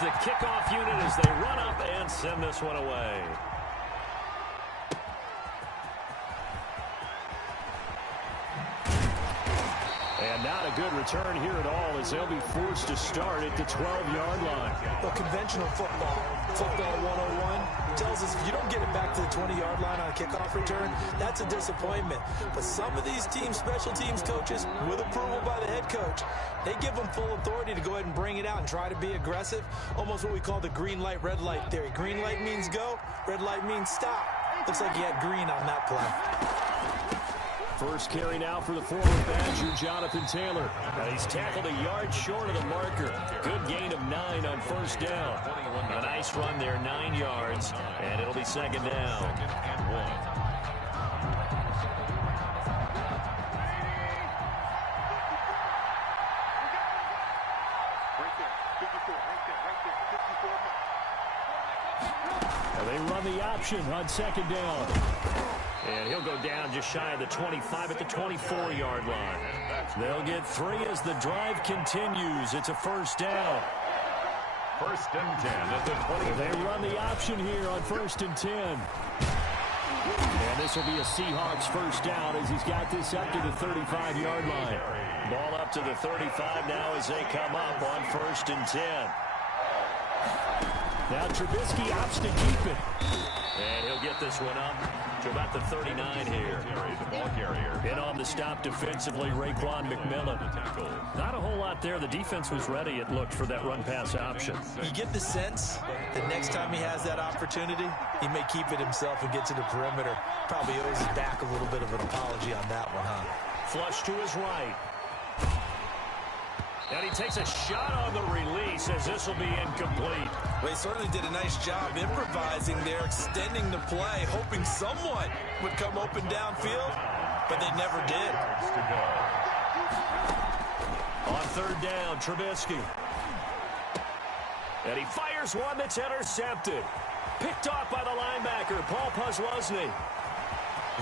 the kickoff unit as they run up and send this one away. And not a good return here at all as they'll be forced to start at the 12-yard line. Well, conventional football 101, tells us if you don't get it back to the 20-yard line on a kickoff return, that's a disappointment. But some of these teams, special teams coaches, with approval by the head coach, they give them full authority to go ahead and bring it out and try to be aggressive. Almost what we call the green light, red light theory. Green light means go, red light means stop. Looks like he had green on that play. First carry now for the former Badger, Jonathan Taylor. He's tackled a yard short of the marker. Good gain of 9 on first down. A nice run there, 9 yards, and it'll be second down. And they run the option on second down. And he'll go down just shy of the 25 at the 24-yard line. They'll get 3 as the drive continues. It's a first down. First and 10 at the 20. They run the option here on first and 10. And this will be a Seahawks first down as he's got this up to the 35-yard line. Ball up to the 35 now as they come up on first and 10. Now Trubisky opts to keep it. And he'll get this one up to about the 39 here. In on the stop defensively, Raekwon McMillan. Not a whole lot there. The defense was ready, it looked, for that run-pass option. You get the sense that next time he has that opportunity, he may keep it himself and get to the perimeter. Probably owes his back a little bit of an apology on that one, huh? Flush to his right. And he takes a shot on the release as this will be incomplete. Well, he certainly did a nice job improvising there, extending the play, hoping someone would come open downfield, but they never did. On third down, Trubisky. And he fires one that's intercepted. Picked off by the linebacker, Paul Posluszny.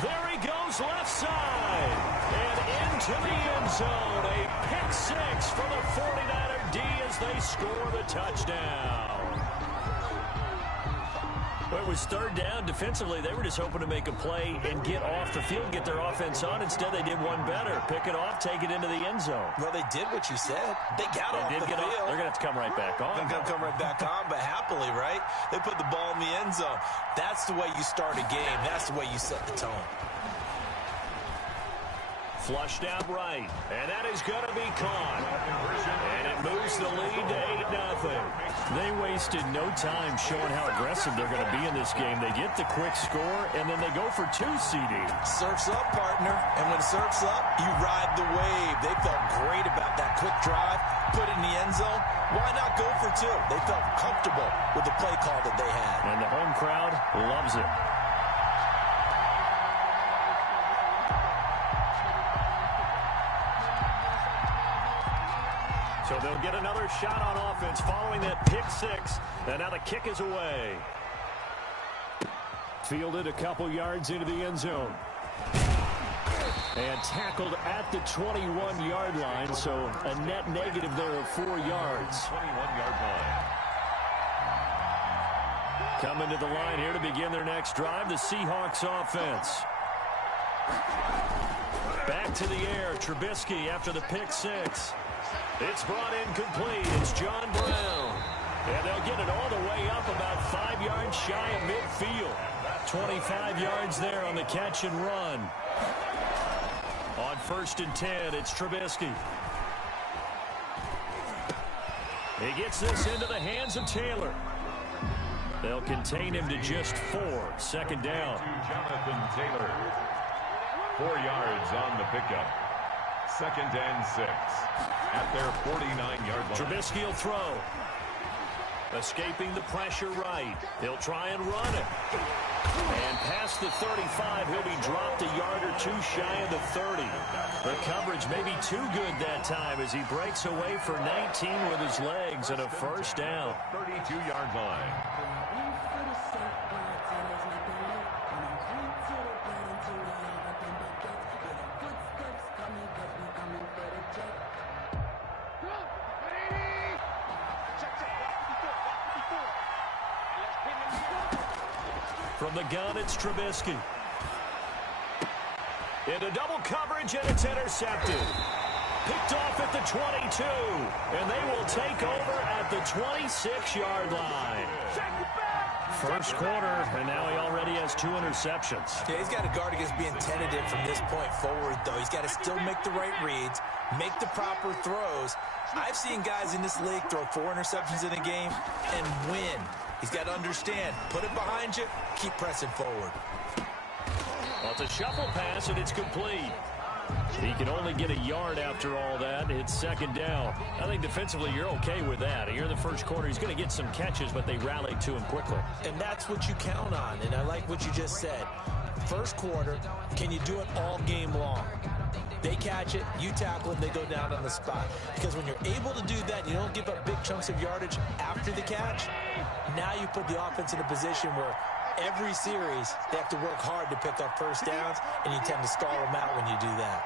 There he goes left side. And into the end zone. A pick 6 for the 49er D as they score the touchdown. Well, it was third down. Defensively, they were just hoping to make a play and get off the field, get their offense on. Instead, they did one better. Pick it off, take it into the end zone. Well, they did what you said. They got off the field. They're going to have to come right back on. They're going to come right back on, but happily, right? They put the ball in the end zone. That's the way you start a game. That's the way you set the tone. Flushed out right, and that is going to be caught. And it moves the lead to 8-0. They wasted no time showing how aggressive they're going to be in this game. They get the quick score, and then they go for 2, CD. Surf's up, partner. And when surf's up, you ride the wave. They felt great about that quick drive, put it in the end zone. Why not go for 2? They felt comfortable with the play call that they had. And the home crowd loves it. So they'll get another shot on offense following that pick 6. And now the kick is away. Fielded a couple yards into the end zone. And tackled at the 21-yard line. So a net negative there of 4 yards. 21-yard line. Coming to the line here to begin their next drive, the Seahawks offense. Back to the air, Trubisky after the pick 6. It's brought in complete. It's John Brown. And they'll get it all the way up about 5 yards shy of midfield. 25 yards there on the catch and run. On first and 10, it's Trubisky. He gets this into the hands of Taylor. They'll contain him to just 4. Second down. Jonathan Taylor. 4 yards on the pickup. Second and 6 at their 49-yard line. Trubisky will throw. Escaping the pressure right. He'll try and run it. And past the 35, he'll be dropped a yard or 2 shy of the 30. The coverage may be too good that time as he breaks away for 19 with his legs and a first down. 32-yard line. From the gun, it's Trubisky. Into double coverage, and it's intercepted. Picked off at the 22, and they will take over at the 26-yard line. First quarter, and now he already has 2 interceptions. Yeah, he's got to guard against being tentative from this point forward, though. He's got to still make the right reads, make the proper throws. I've seen guys in this league throw 4 interceptions in a game and win. He's got to understand, put it behind you, keep pressing forward. Well, it's a shuffle pass, and it's complete. He can only get a yard after all that. It's second down. I think defensively you're okay with that. Here in the first quarter, he's going to get some catches, but they rallied to him quickly. And that's what you count on, and I like what you just said. First quarter, can you do it all game long? They catch it, you tackle it, they go down on the spot. Because when you're able to do that, you don't give up big chunks of yardage after the catch. Now you put the offense in a position where every series, they have to work hard to pick up first downs, and you tend to stall them out when you do that.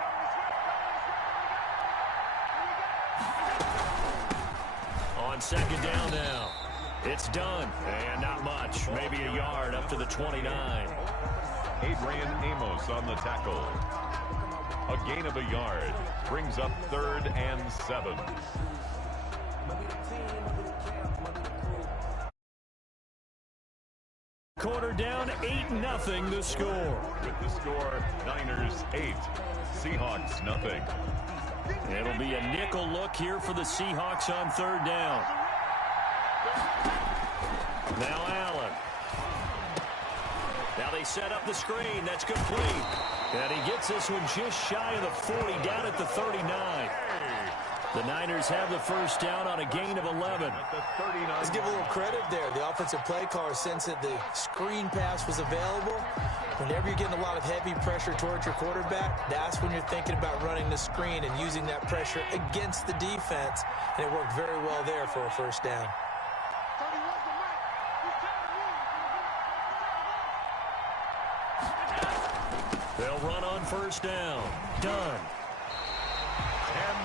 On second down now. It's done. And not much. Maybe a yard up to the 29. Adrian Amos on the tackle. A gain of a yard brings up 3rd and 7. Quarter down, 8-0 the score. With the score, Niners 8, Seahawks nothing. It'll be a nickel look here for the Seahawks on 3rd down. Now Allen. Now they set up the screen. That's complete. And he gets this one just shy of the 40, down at the 39. The Niners have the first down on a gain of 11. Let's give a little credit there. The offensive play caller sensed that the screen pass was available. Whenever you're getting a lot of heavy pressure towards your quarterback, that's when you're thinking about running the screen and using that pressure against the defense. And it worked very well there for a first down. They'll run on first down. Done.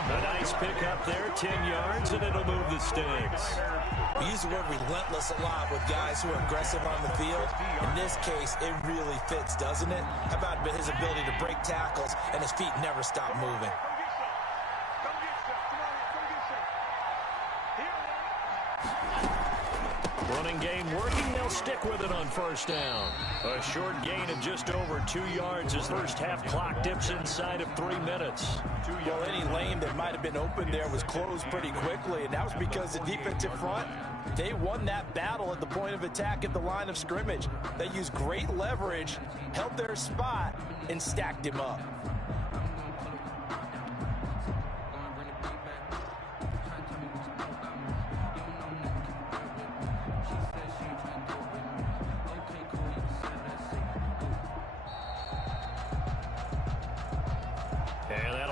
A nice pick up there, 10 yards, and it'll move the sticks. We use the word relentless a lot with guys who are aggressive on the field. In this case, it really fits, doesn't it? How about his ability to break tackles and his feet never stop moving? Running game working. They'll stick with it on first down. A short gain of just over 2 yards as the first half clock dips inside of 3 minutes. Well, any lane that might have been open there was closed pretty quickly, and that was because the defensive front, they won that battle at the point of attack at the line of scrimmage. They used great leverage, held their spot, and stacked him up.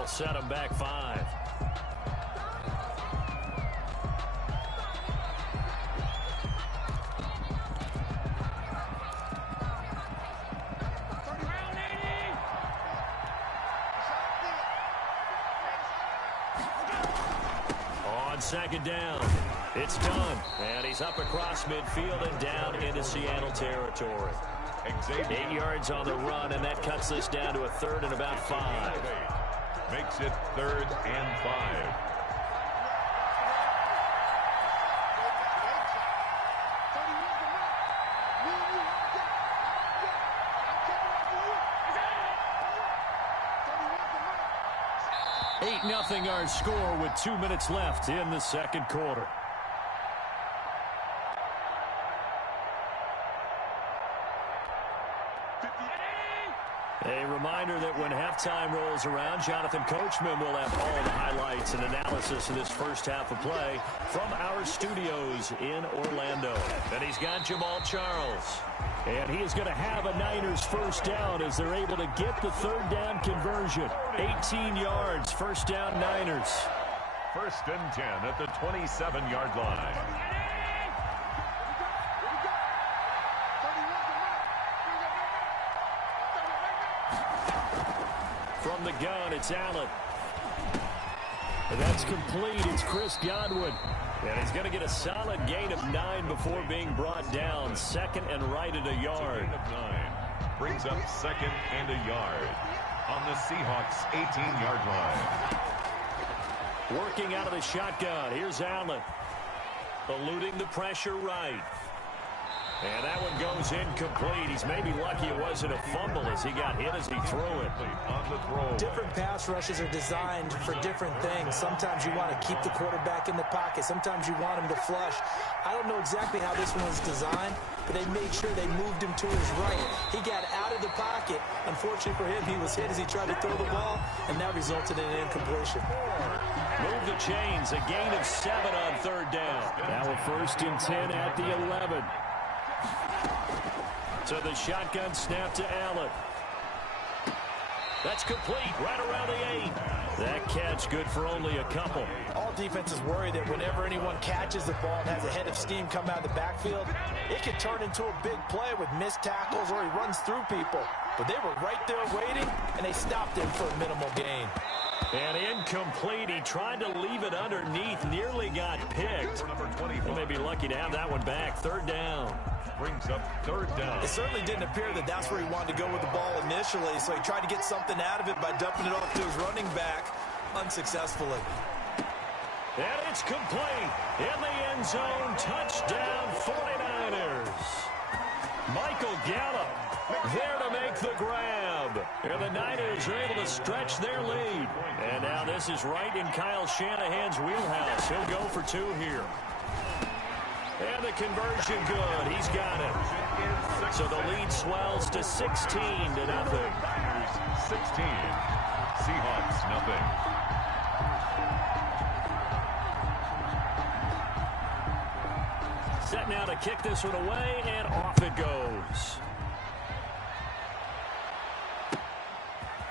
Set him back 5. On second down, it's done. And he's up across midfield and down into Seattle territory. 8 yards on the run, and that cuts this down to a 3rd and about 5. Makes it 3rd and 5. Nothing our score with 2 minutes left in the second quarter. A reminder that when halftime rolls around, Jonathan Coachman will have all the highlights and analysis of this first half of play from our studios in Orlando. And he's got Jamal Charles. And he is going to have a Niners first down as they're able to get the 3rd down conversion. 18 yards, first down Niners. 1st and 10 at the 27-yard line. From the gun, it's Allen. And that's complete. It's Chris Godwin. And he's going to get a solid gain of 9 before being brought down. Second and right at a yard. Gain of 9. Brings up second and a yard on the Seahawks' 18-yard line. Working out of the shotgun. Here's Allen. Eluding the pressure right. And that one goes incomplete. He's maybe lucky it wasn't a fumble as he got hit as he threw it. On the throw. Different pass rushes are designed for different things. Sometimes you want to keep the quarterback in the pocket. Sometimes you want him to flush. I don't know exactly how this one was designed, but they made sure they moved him to his right. He got out of the pocket. Unfortunately for him, he was hit as he tried to throw the ball, and that resulted in an incompletion. Move the chains. A gain of 7 on third down. Now a 1st and 10 at the 11. So the shotgun snap to Allen. That's complete right around the 8. That catch good for only a couple. All defenses worry that whenever anyone catches the ball and has a head of steam come out of the backfield, it could turn into a big play with missed tackles or he runs through people. But they were right there waiting, and they stopped him for a minimal gain. And incomplete. He tried to leave it underneath, nearly got picked. He may be lucky to have that one back. Third down. Brings up third down. It certainly didn't appear that that's where he wanted to go with the ball initially, so he tried to get something out of it by dumping it off to his running back unsuccessfully. And it's complete. In the end zone, touchdown 49ers. Michael Gallup there to make the grab. And the Niners are able to stretch their lead. And now this is right in Kyle Shanahan's wheelhouse. He'll go for 2 here. And the conversion good. He's got it. So the lead swells to 16-0. 16. Seahawks nothing. Set now to kick this one away, and off it goes.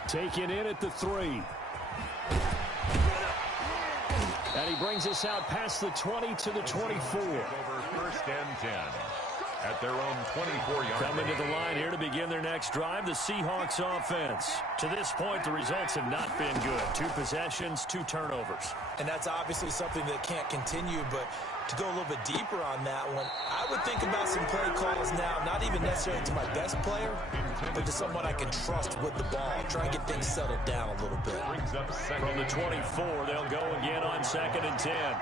Taken in at the 3. And he brings us out past the 20 to the 24. Over 1st and 10 at their own 24-yard line. Coming to the line here to begin their next drive, the Seahawks offense. To this point, the results have not been good. 2 possessions, 2 turnovers. And that's obviously something that can't continue, but to go a little bit deeper on that one, I would think about some play calls now, not even necessarily to my best player, but to someone I can trust with the ball. Try and get things settled down a little bit. From the 24, they'll go again on 2nd and 10.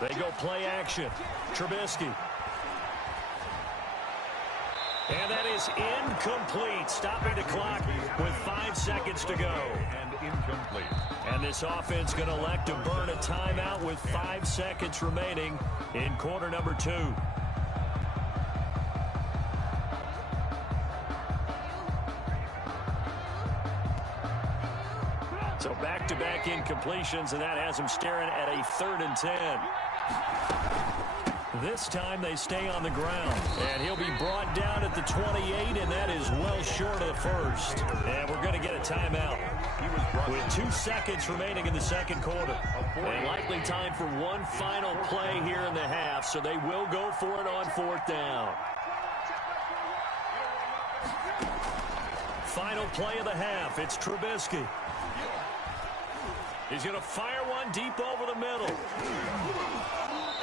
They go play action. Trubisky. And that is incomplete, stopping the clock with 5 seconds to go. And incomplete. And this offense going to elect to burn a timeout with 5 seconds remaining in quarter number 2. So back-to-back incompletions, and that has them staring at a 3rd and 10. This time they stay on the ground, and he'll be brought down at the 28, and that is well short of the 1st. And we're going to get a timeout with 2 seconds remaining in the 2nd quarter. And likely time for one final play here in the half, so they will go for it on 4th down. Final play of the half, it's Trubisky. He's going to fire one deep over the middle.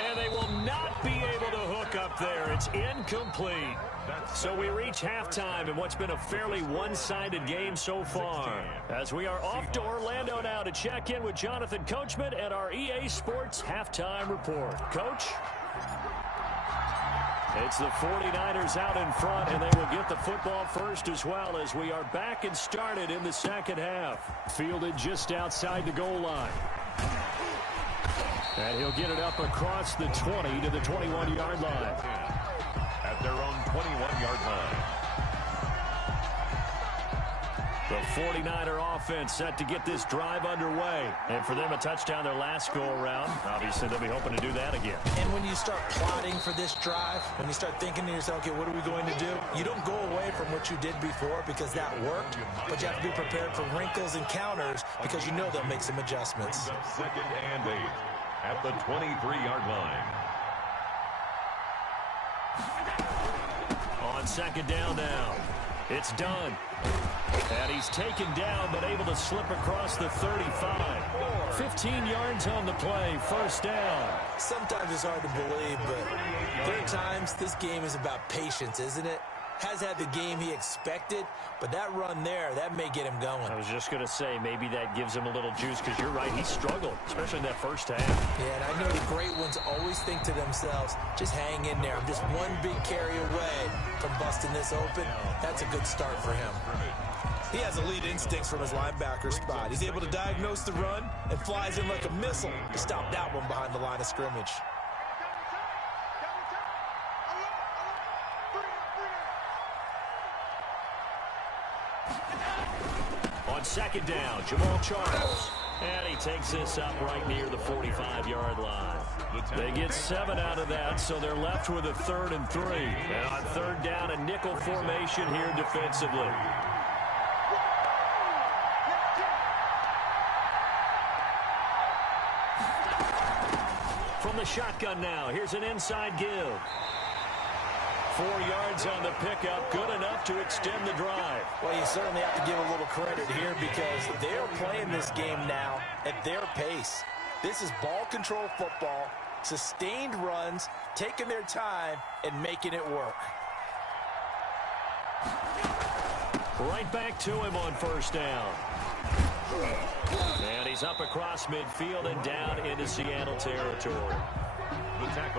And they will not be able to hook up there. It's incomplete. So we reach halftime in what's been a fairly one-sided game so far. As we are off to Orlando now to check in with Jonathan Coachman and our EA Sports Halftime Report. Coach? It's the 49ers out in front, and they will get the football first as well as we are back and started in the 2nd half. Fielded just outside the goal line. And he'll get it up across the 20 to the 21-yard line. At their own 21-yard line. The 49er offense set to get this drive underway. And for them, a touchdown their last go-around. Obviously, they'll be hoping to do that again. And when you start plotting for this drive, when you start thinking to yourself, okay, what are we going to do? You don't go away from what you did before because that worked, but you have to be prepared for wrinkles and counters because you know they'll make some adjustments. 2nd and 8 at the 23-yard line. On 2nd down now. It's done. And he's taken down, but able to slip across the 35. 15 yards on the play, first down. Sometimes it's hard to believe, but there are times this game is about patience, isn't it? Has had the game he expected, but that run there, that may get him going. I was just going to say, maybe that gives him a little juice, because you're right, he struggled, especially in that first half. Yeah, and I know the great ones always think to themselves, just hang in there. I'm just one big carry away from busting this open. That's a good start for him. He has elite instincts from his linebacker spot. He's able to diagnose the run and flies in like a missile to stop that one behind the line of scrimmage. On second down, Jamal Charles. And he takes this up right near the 45-yard line. They get 7 out of that, so they're left with a 3rd and 3. And on third down, a nickel formation here defensively. From the shotgun now, here's an inside give. 4 yards on the pickup, good enough to extend the drive. Well, you certainly have to give a little credit here because they're playing this game now at their pace. This is ball control football, sustained runs, taking their time, and making it work. Right back to him on first down. And he's up across midfield and down into Seattle territory.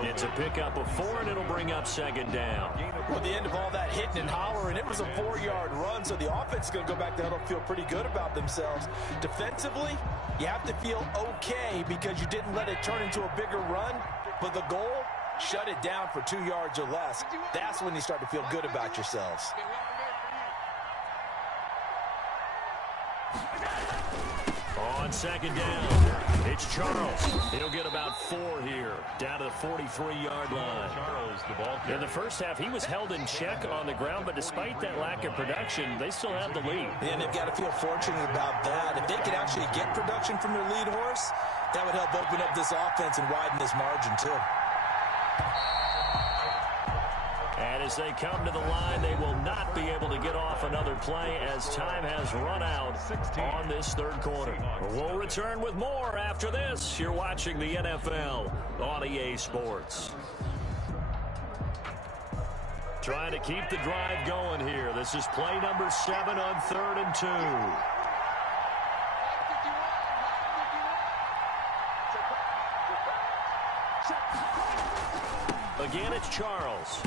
It's a pickup of 4, and it'll bring up second down. Well, at the end of all that hitting and hollering, it was a 4-yard run, so the offense is going to go back to huddle, feel pretty good about themselves. Defensively, you have to feel okay because you didn't let it turn into a bigger run, but the goal, shut it down for 2 yards or less. That's when you start to feel good about yourselves. On second down, it's Charles. He'll get about 4 here, down to the 43-yard line. Charles, the ball carrier. In the first half, he was held in check on the ground, but despite that lack of production, they still have the lead. And they've got to feel fortunate about that. If they could actually get production from their lead horse, that would help open up this offense and widen this margin, too. And as they come to the line, they will not be able to get off another play as time has run out on this third quarter. We'll return with more after this. You're watching the NFL on EA Sports. Trying to keep the drive going here. This is play number 7 on 3rd and 2. Again, it's Charles.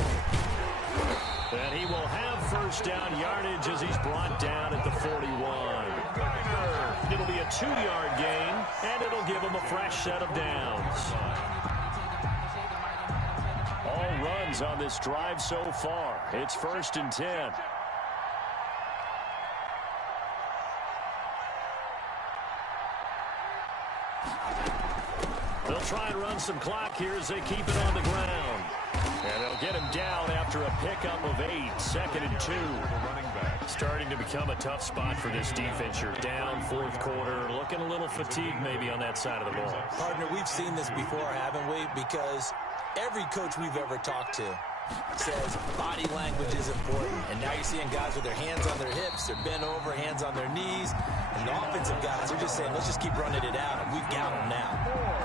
And he will have first down yardage as he's brought down at the 41. It'll be a 2-yard gain, and it'll give him a fresh set of downs. All runs on this drive so far. It's 1st and 10. They'll try and run some clock here as they keep it on the ground. And they'll get him down after a pickup of 8, 2nd and 2. Starting to become a tough spot for this defense. You're down 4th quarter, looking a little fatigued maybe on that side of the ball. Partner, we've seen this before, haven't we? Because every coach we've ever talked to says body language is important. And now you're seeing guys with their hands on their hips, they're bent over, hands on their knees. And the offensive guys are just saying, let's just keep running it out, and we've got them now.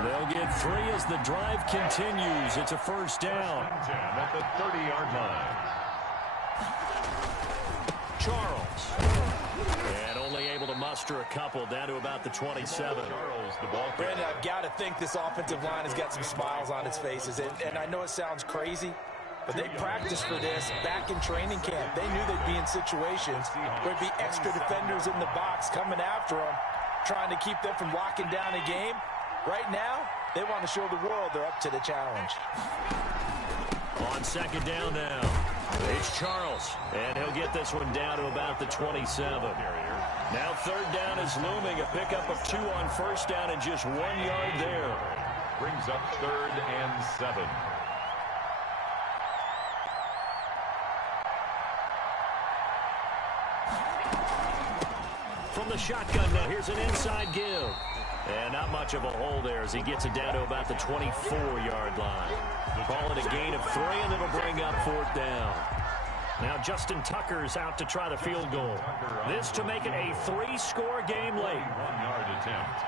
They'll get 3 as the drive continues. It's a first down. At the 30-yard line. Charles. And only able to muster a couple down to about the 27. Charles, the ball carrier. Brandon, I've got to think this offensive line has got some smiles on its faces. And I know it sounds crazy, but they practiced for this back in training camp. They knew they'd be in situations where there'd be extra defenders in the box coming after them, trying to keep them from locking down a game. Right now, they want to show the world they're up to the challenge. On second down now, it's Charles, and he'll get this one down to about the 27. Now 3rd down is looming, a pickup of 2 on first down and just 1 yard there. Brings up 3rd and 7. From the shotgun now, here's an inside give. And not much of a hole there as he gets it down to about the 24-yard line. Call it a gain of 3, and it'll bring up 4th down. Now Justin Tucker's out to try the field goal. This to make it a 3-score game late. 1-yard attempt.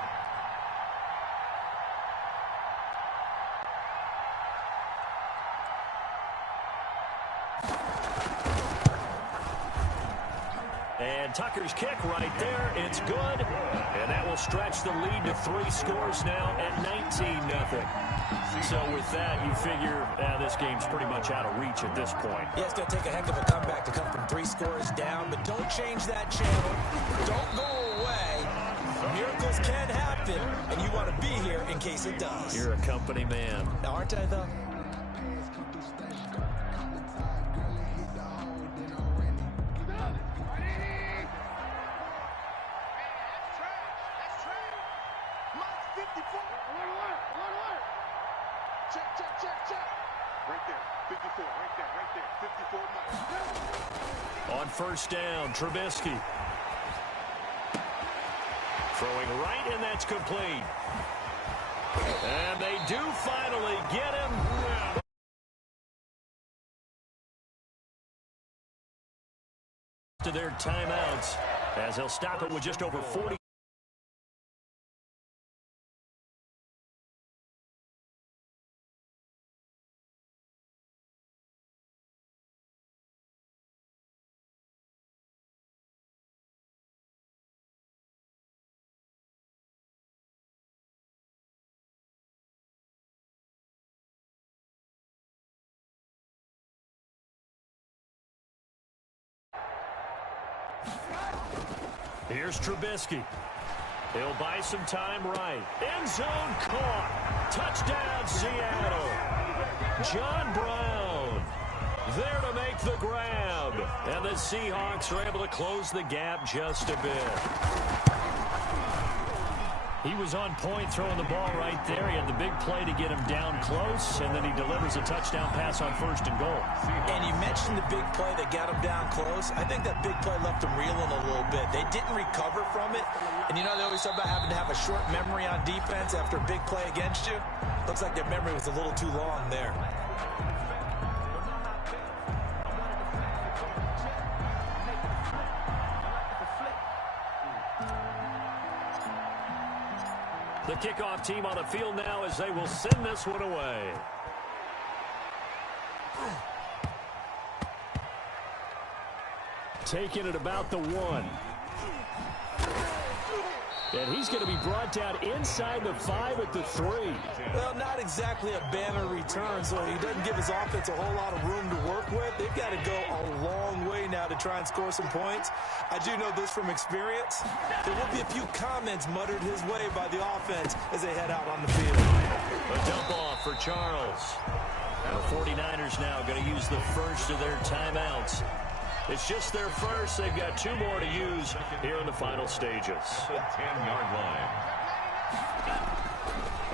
And Tucker's kick right there. It's good. And that will stretch the lead to 3 scores now at 19-0. So with that, you figure this game's pretty much out of reach at this point. Yeah, it's going to take a heck of a comeback to come from 3 scores down. But don't change that channel. Don't go away. Miracles can happen. And you want to be here in case it does. You're a company man. Aren't I, though? On first down, Trubisky. Throwing right, and that's complete. And they do finally get him. To their timeouts, as they'll stop it with just over 40. Here's Trubisky. He'll buy some time right. End zone caught. Touchdown, Seattle. John Brown there to make the grab. And the Seahawks are able to close the gap just a bit. He was on point throwing the ball right there. He had the big play to get him down close, and then he delivers a touchdown pass on first and goal. And you mentioned the big play that got him down close. I think that big play left him reeling a little bit. They didn't recover from it. And you know, they always talk about having to have a short memory on defense after a big play against you. Looks like their memory was a little too long there. The kickoff team on the field now as they will send this one away. Taking it about the 1. And he's going to be brought down inside the 5 at the 3. Well, not exactly a banner return, so he doesn't give his offense a whole lot of room to work with. They've got to go a long way now to try and score some points. I do know this from experience. There will be a few comments muttered his way by the offense as they head out on the field. A dump off for Charles. And the 49ers now going to use the first of their timeouts. It's just their first. They've got 2 more to use here in the final stages. 10-yard line.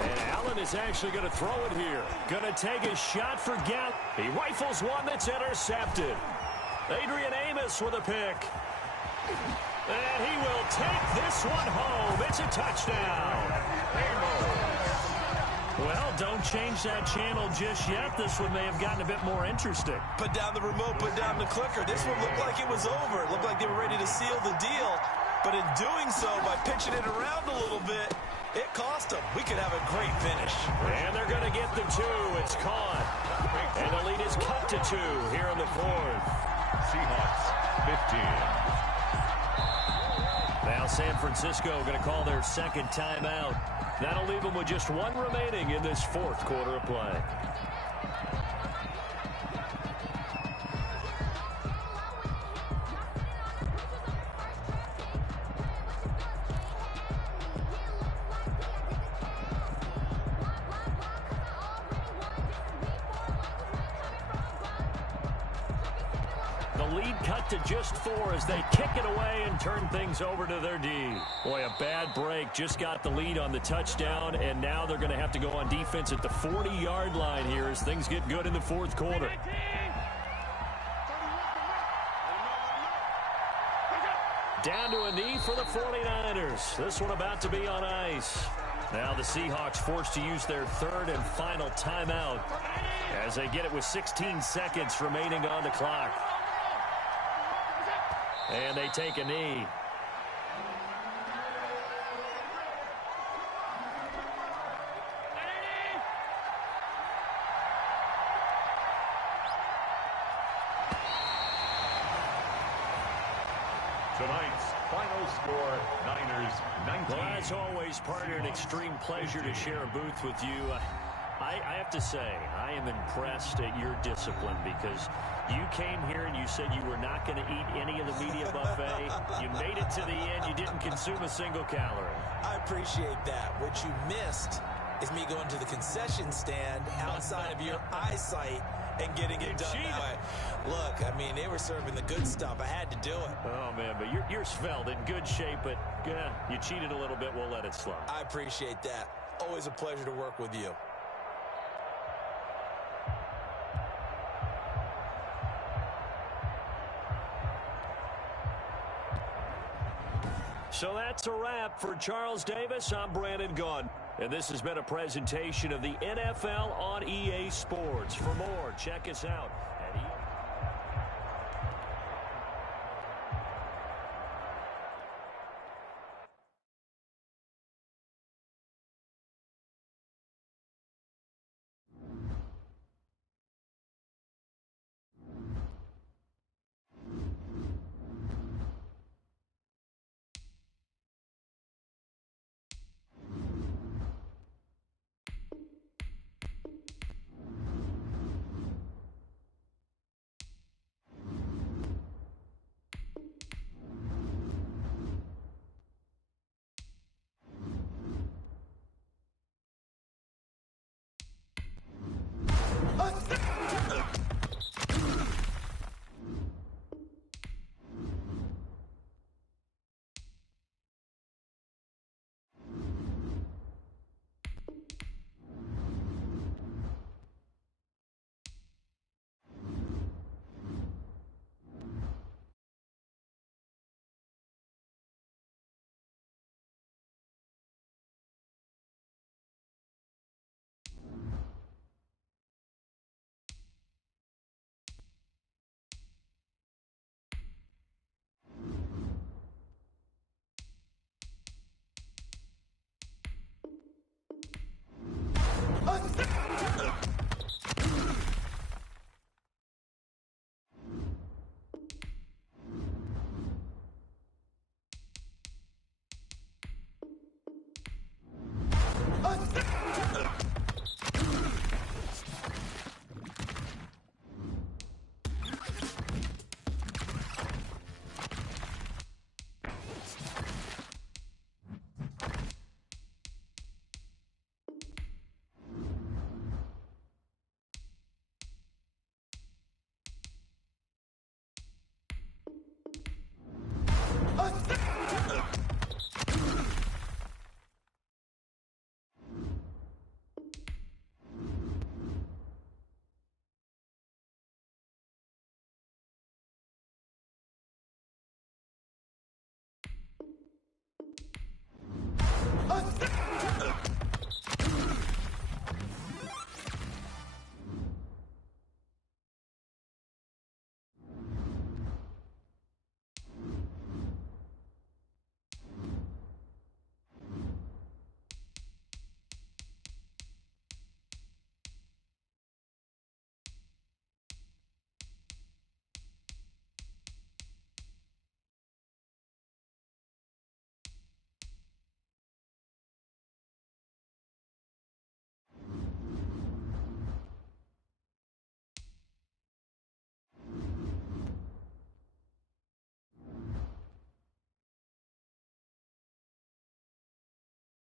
And Allen is actually going to throw it here. Going to take a shot for Gallup. He rifles one that's intercepted. Adrian Amos with a pick. And he will take this one home. It's a touchdown. Well, don't change that channel just yet. This one may have gotten a bit more interesting. Put down the remote, put down the clicker. This one looked like it was over. It looked like they were ready to seal the deal. But in doing so, by pitching it around a little bit, it cost them. We could have a great finish. And they're going to get the 2. It's caught. And the lead is cut to 2 here in the 4th. Seahawks 15. Now San Francisco going to call their second timeout. That'll leave them with just 1 remaining in this 4th quarter of play. The lead cut to just 4 as they kick it away and turn things over to their D. Boy, a bad break. Just got the lead on the touchdown, and now they're going to have to go on defense at the 40-yard line here as things get good in the 4th quarter. Down to a knee for the 49ers. This one about to be on ice. Now the Seahawks forced to use their 3rd and final timeout as they get it with 16 seconds remaining on the clock. And they take a knee. Tonight's final score, Niners 19. Well, as always, partner, an extreme pleasure to share a booth with you. I have to say, I am impressed at your discipline because you came here and you said you were not going to eat any of the media buffet. You made it to the end. You didn't consume a single calorie. I appreciate that. What you missed is me going to the concession stand outside of your eyesight and getting it done that way. Look, I mean, they were serving the good stuff. I had to do it. Oh, man, but you're svelte, in good shape, but you cheated a little bit. We'll let it slide. I appreciate that. Always a pleasure to work with you. So that's a wrap for Charles Davis. I'm Brandon Gunn. And this has been a presentation of the NFL on EA Sports. For more, check us out